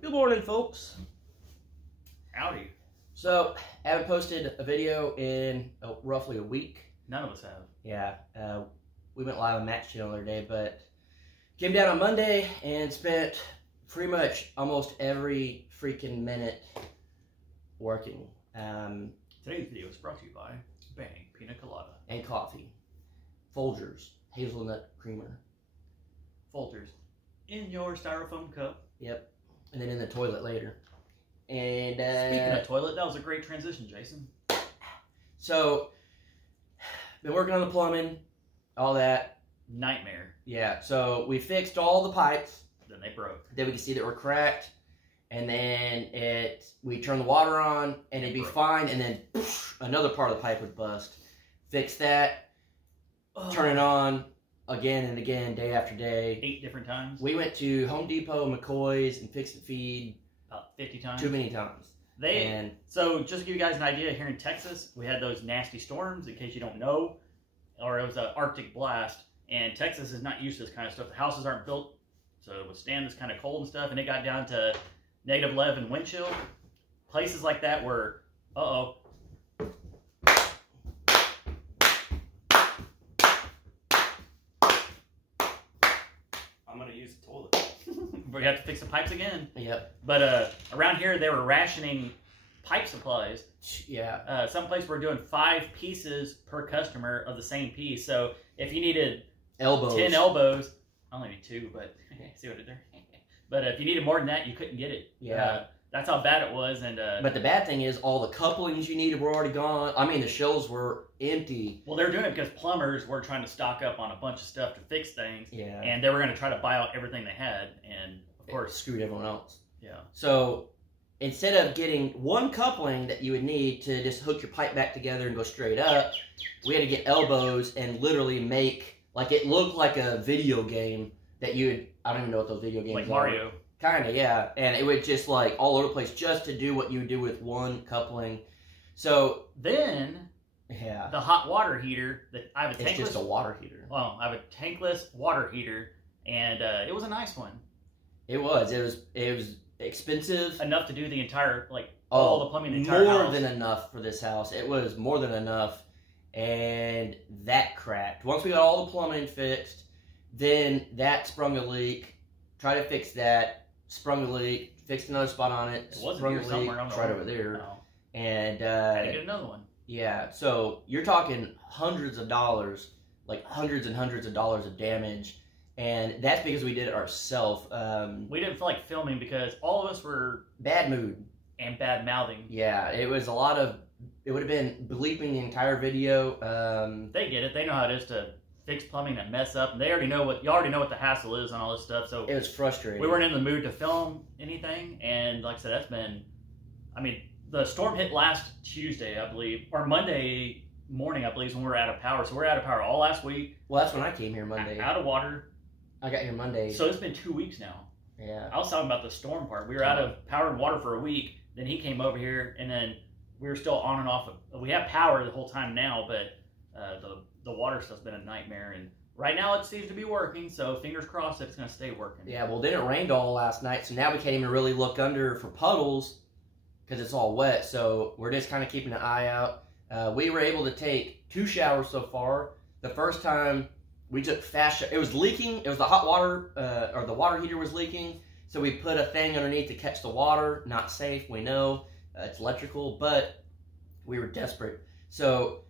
Good morning, folks. Howdy. So, I haven't posted a video in roughly a week. None of us have. Yeah, we went live on Matt's channel the other day, but came down on Monday and spent pretty much almost every freaking minute working. Today's video is brought to you by Bang Pina Colada. And coffee. Folgers. Hazelnut creamer. Folgers. In your styrofoam cup. Yep. And then in the toilet later. And speaking of toilet, that was a great transition, Jason. So, been working on the plumbing, all that. Nightmare. Yeah, so we fixed all the pipes. Then they broke. Then we could see that we're cracked. And then we turn the water on, and it'd be fine. And then poof, another part of the pipe would bust. Fix that. Turn it on again and again, day after day. 8 different times. We went to Home Depot, McCoy's, and Fix It Feed. About 50 times. Too many times. So, just to give you guys an idea, here in Texas, we had those nasty storms, in case you don't know. Or it was an Arctic blast. And Texas is not used to this kind of stuff. The houses aren't built to withstand this kind of cold and stuff. And it got down to -11 wind chill. Places like that were, uh-oh. I'm going to use the toilet. We have to fix the pipes again. Yep. But around here, they were rationing pipe supplies. Yeah. Some places were doing 5 pieces per customer of the same piece. So if you needed 10 elbows, I only need 2, but see what I did there? But if you needed more than that, you couldn't get it. Yeah. That's how bad it was. And but the bad thing is all the couplings you needed were already gone. I mean, the shelves were empty. Well, they were doing it because plumbers were trying to stock up on a bunch of stuff to fix things. Yeah. And they were going to try to buy out everything they had. And, of course, screwed everyone else. Yeah. So instead of getting one coupling that you would need to just hook your pipe back together and go straight up, we had to get elbows and literally make, like, it looked like a video game that you would, I don't even know what those video games are. Like Mario. Kind of, yeah. And it would just, like, all over the place just to do what you would do with one coupling. So then, yeah, the hot water heater, that I have a tankless. It's just a water heater. Well, I have a tankless water heater, and it was a nice one. It was expensive. Enough to do the entire, like, all the plumbing in the entire more house. than enough for this house. It was more than enough, and that cracked. Once we got all the plumbing fixed, then that sprung a leak. Tried to fix that. Sprung a leak, fixed another spot on it. It wasn't sprung here a leak, somewhere. right over there. No. And had to get another one. Yeah, so you're talking hundreds of dollars, like hundreds and hundreds of dollars of damage, and that's because we did it ourselves. We didn't feel like filming because all of us were bad mood and bad mouthing. Yeah, it was a lot of. It would have been bleeping the entire video. They get it. They know how it is to fix plumbing and mess up, and you already know what the hassle is and all this stuff. So it was frustrating. We weren't in the mood to film anything, and like I said, that's been. I mean, the storm hit last Tuesday, I believe, or Monday morning, I believe, is when we were out of power. So we're out of power all last week. Well, that's when I came here Monday. Out of water. I got here Monday. So it's been 2 weeks now. Yeah. I was talking about the storm part. We were out of power and water for a week. Then he came over here, and then we were still on and off. We have power the whole time now, but the water stuff's been a nightmare. And right now it seems to be working, so fingers crossed that it's going to stay working. Yeah, well, then it rained all last night, so now we can't even really look under for puddles because it's all wet. So we're just kind of keeping an eye out. We were able to take 2 showers so far. The first time we took fast showers. It was leaking. It was the hot water, or the water heater was leaking. So we put a thing underneath to catch the water. Not safe, we know. It's electrical, but we were desperate. So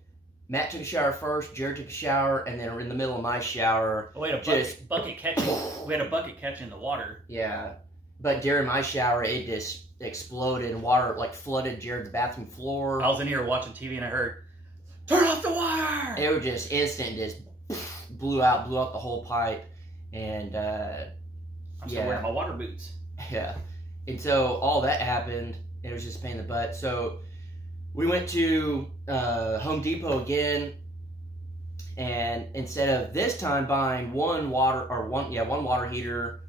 Matt took a shower first, Jared took a shower, and then we're in the middle of my shower. Oh, we had a bucket catching. We had a bucket catching the water. Yeah, but during my shower, it just exploded and water like flooded Jared's bathroom floor. I was in here watching TV and I heard, "Turn off the water!" It was just instant, just blew out the whole pipe, and I'm still wearing my water boots. Yeah, and so all that happened. It was just a pain in the butt. So we went to Home Depot again, and instead of this time buying one water heater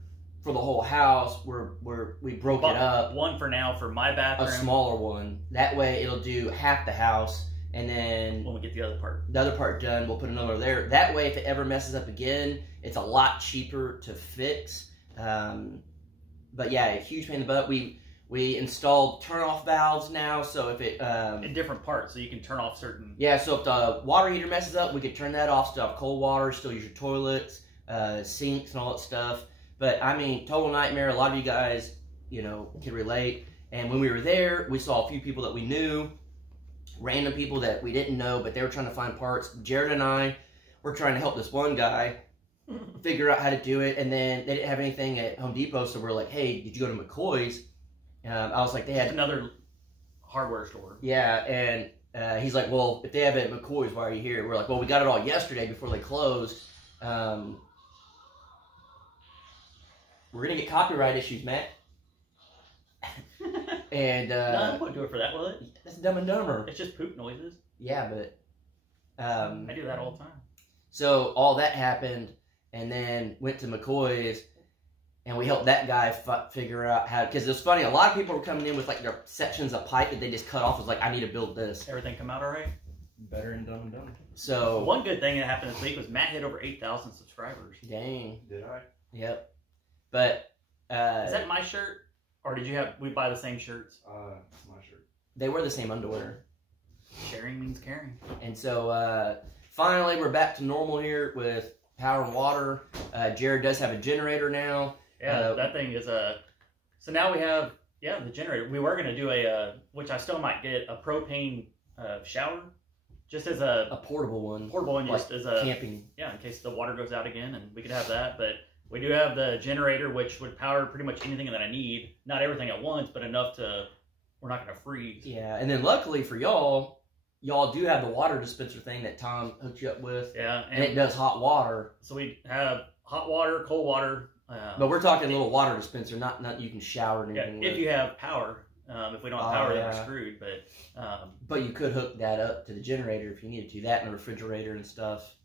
for the whole house, we broke it up. One for now for my bathroom. A smaller one. That way it'll do half the house, and then when we get the other part done, we'll put another there. That way, if it ever messes up again, it's a lot cheaper to fix. but yeah, a huge pain in the butt. We installed turn-off valves now, so if it in different parts, so you can turn off certain. Yeah, so if the water heater messes up, we could turn that off. Still have cold water, still use your toilets, sinks, and all that stuff. But I mean, total nightmare. A lot of you guys, you know, can relate. And when we were there, we saw a few people that we knew, random people that we didn't know, but they were trying to find parts. Jared and I were trying to help this one guy figure out how to do it, and then they didn't have anything at Home Depot, so we're like, hey, did you go to McCoy's? I was like, they had another hardware store. Yeah, and he's like, well, if they have it at McCoy's, why are you here? We're like, well, we got it all yesterday before they closed. We're going to get copyright issues, Matt. And no, I wouldn't do it for that, will it? That's Dumb and Dumber. It's just poop noises. Yeah, but I do that all the time. So all that happened, and then went to McCoy's, and we helped that guy figure out how. Because it was funny, a lot of people were coming in with like their sections of pipe that they just cut off. It was like, I need to build this. Everything come out all right? Better than Dumb and Dumber. So one good thing that happened this week was Matt hit over 8,000 subscribers. Dang. Did I? Yep. But is that my shirt? Or did you have, we buy the same shirts? It's my shirt. They wear the same underwear. Sharing means caring. And so, finally, we're back to normal here with power and water. Jared does have a generator now. Yeah, that thing is so now we have, the generator. We were going to do which I still might get, a propane shower. Just as a portable one. Portable one, like just as a... camping. Yeah, in case the water goes out again, and we could have that, but... We do have the generator, which would power pretty much anything that I need. Not everything at once, but enough to, we're not going to freeze. Yeah, and then luckily for y'all do have the water dispenser thing that Tom hooked you up with. Yeah. And it does hot water. So we have hot water, cold water. But we're talking a little water dispenser, not you can shower and anything with. If you have power. If we don't have power, then we're screwed. But you could hook that up to the generator if you needed to. That and the refrigerator and stuff.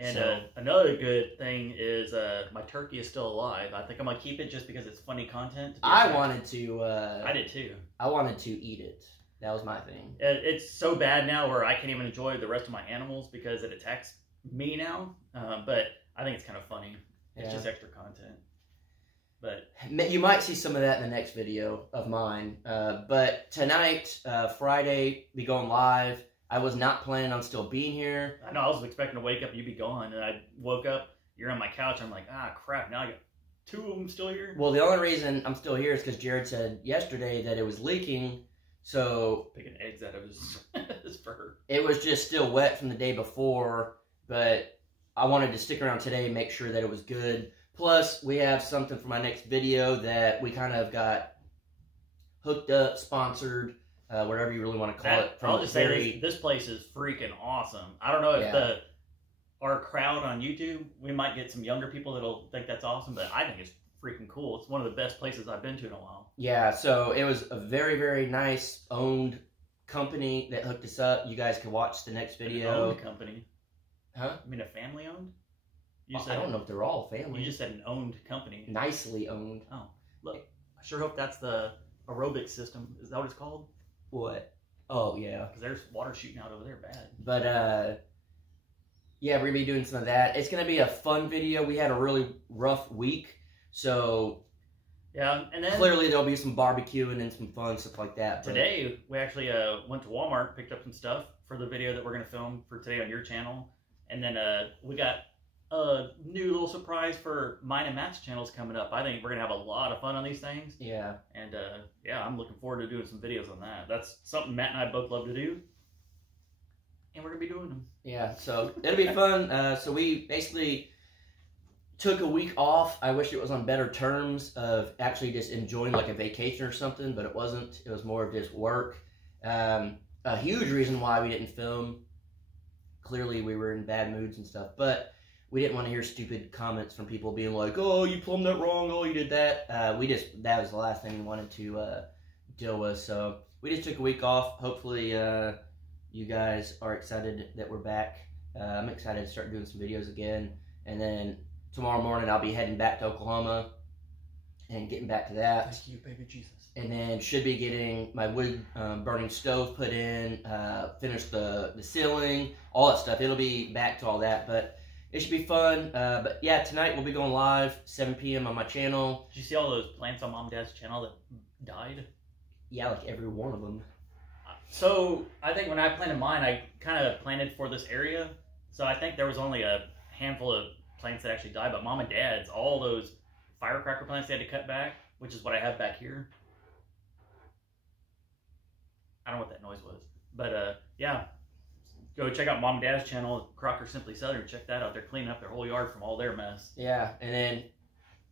And another good thing is my turkey is still alive. I think I'm going to keep it just because it's funny content. I wanted to... I did too. I wanted to eat it. That was my thing. It's so bad now where I can't even enjoy the rest of my animals because it attacks me now. But I think it's kind of funny. It's just extra content. But you might see some of that in the next video of mine. But tonight, Friday, be going live. I was not planning on still being here. I know, I was expecting to wake up and you'd be gone. And I woke up, you're on my couch. I'm like, crap, now I got 2 of them still here. Well, the only reason I'm still here is because Jared said yesterday that it was leaking. So picking eggs out of his fur. It was just still wet from the day before. But I wanted to stick around today and make sure that it was good. Plus, we have something for my next video that we kind of got hooked up, sponsored. Whatever you really want to call it. I'll just say this place is freaking awesome. I don't know if our crowd on YouTube, we might get some younger people that'll think that's awesome, but I think it's freaking cool. It's one of the best places I've been to in a while. Yeah, so it was a very, very nice owned company that hooked us up. You guys can watch the next video. An owned company? Huh? I mean a family owned? I don't know if they're all family. You just said an owned company. Nicely owned. Oh, look. I sure hope that's the aerobic system. Is that what it's called? What? Oh, yeah. Because there's water shooting out over there bad. But, yeah, we're going to be doing some of that. It's going to be a fun video. We had a really rough week, so... Yeah, and then... Clearly, there'll be some barbecuing and some fun stuff like that. Today, we actually went to Walmart, picked up some stuff for the video that we're going to film for today on your channel. And then we got a new little surprise for mine and Matt's channels coming up. I think we're going to have a lot of fun on these things. Yeah. And, yeah, I'm looking forward to doing some videos on that. That's something Matt and I both love to do. And we're going to be doing them. Yeah, so it'll be fun. So we basically took a week off. I wish it was on better terms of actually just enjoying like a vacation or something, but it wasn't. It was more of just work. A huge reason why we didn't film. Clearly, we were in bad moods and stuff, but... We didn't want to hear stupid comments from people being like, oh, you plumbed that wrong, oh, you did that. That was the last thing we wanted to deal with. So we just took a week off. Hopefully you guys are excited that we're back. I'm excited to start doing some videos again. And then tomorrow morning I'll be heading back to Oklahoma and getting back to that. Thank you, baby Jesus. And then should be getting my wood burning stove put in, finish the ceiling, all that stuff. It'll be back to all that, but... it should be fun. But yeah, tonight we'll be going live 7 p.m. on my channel. Did you see all those plants on Mom and Dad's channel that died? Yeah, like every one of them. So I think when I planted mine, I kind of planted for this area. So I think there was only a handful of plants that actually died. But Mom and Dad's, all those firecracker plants they had to cut back, which is what I have back here. I don't know what that noise was. But yeah, go check out Mom and Dad's channel, Crockers Simply Southern. Check that out. They're cleaning up their whole yard from all their mess. Yeah, and then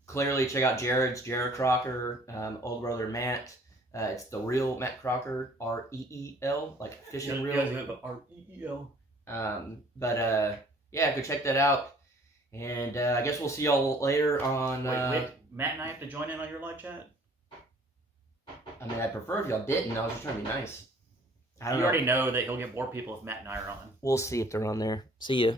clearly check out Jared Crocker, older brother Matt. It's the real Matt Crocker, R-E-E-L, like fishing reel. R-E-E-L. Yeah, go check that out. And I guess we'll see y'all later on. Wait, Matt and I have to join in on your live chat? I mean, I prefer if y'all didn't. I was just trying to be nice. You already know that he'll get more people if Matt and I are on. We'll see if they're on there. See ya.